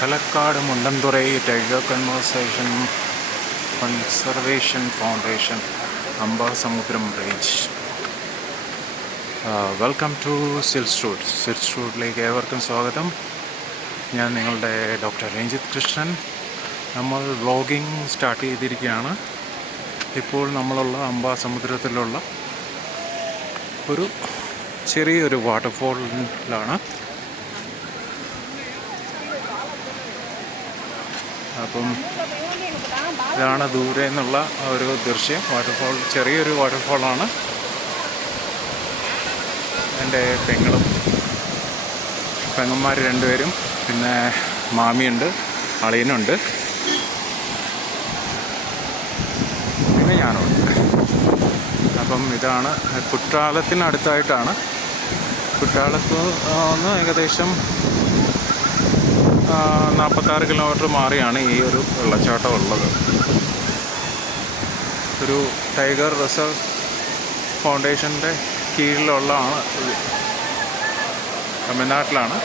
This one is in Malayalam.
കലക്കാട് Mundanthurai tiger conservation foundation Ambasamudram range. Welcome to സിൽസ് റൂട്ടിലേക്ക് ഏവർക്കും സ്വാഗതം. ഞാൻ നിങ്ങളുടെ ഡോക്ടർ രഞ്ജിത്ത് കൃഷ്ണൻ. നമ്മൾ വ്ളോഗിങ് സ്റ്റാർട്ട് ചെയ്തിരിക്കുകയാണ്. ഇപ്പോൾ നമ്മളുള്ള അംബാസമുദ്രത്തിലുള്ള ഒരു ചെറിയൊരു വാട്ടർഫോളിലാണ്. അപ്പം ഇതാണ് ദൂരെ നിന്നുള്ള ഒരു ദൃശ്യം. വാട്ടർഫോൾ, ചെറിയൊരു വാട്ടർഫോളാണ്. എൻ്റെ പെങ്ങന്മാർ രണ്ടുപേരും, പിന്നെ മാമിയുണ്ട്, അളിയനുണ്ട്, പിന്നെ ഞാനുണ്ട്. അപ്പം ഇതാണ് കുറ്റാലത്തിനടുത്തായിട്ടാണ്. കുറ്റാലത്ത് നിന്ന് ഏകദേശം 46 കിലോമീറ്റർ മാറിയാണ് ഈ ഒരു വെള്ളച്ചാട്ടം ഉള്ളത്. ഒരു ടൈഗർ റിസർവ് ഫൗണ്ടേഷൻ്റെ കീഴിലുള്ളതാണ്. തമിഴ്നാട്ടിലാണ്.